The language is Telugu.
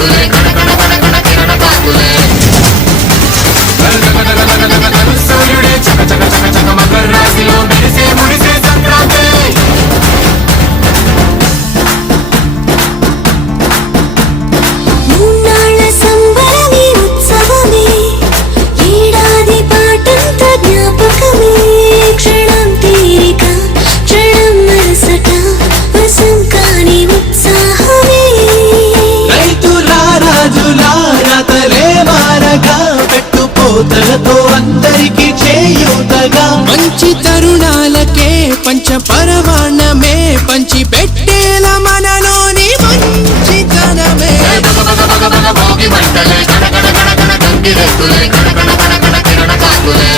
కాంతులే కణ కణ కణ కణ కిరణ కాంతులే సూర్యుడే చక చక చక చక మకర రాశిలో మెరిసే మురిసే సంక్రాంతి మూన్నాళ్ళ సంబరమే ఉత్సవమే ఏడాది పాటంత జ్ఞాపకమే క్షణం తీరిక క్షణం మరసట వసం కాని ఉత్సాహమే రైతులా రాజులా రతలే మారగా పెట్టుపోతలతో అందరికి చేయూతగా మంచి తరుణాలకే పంచ పరమాణమే పంచి పెట్టేల మనలోని మంచితనమే భోగి మంటలే కణ కణ కణ కణ గంగిరెద్దులే కణ కణ కణ కణ కిరణ కాంతులే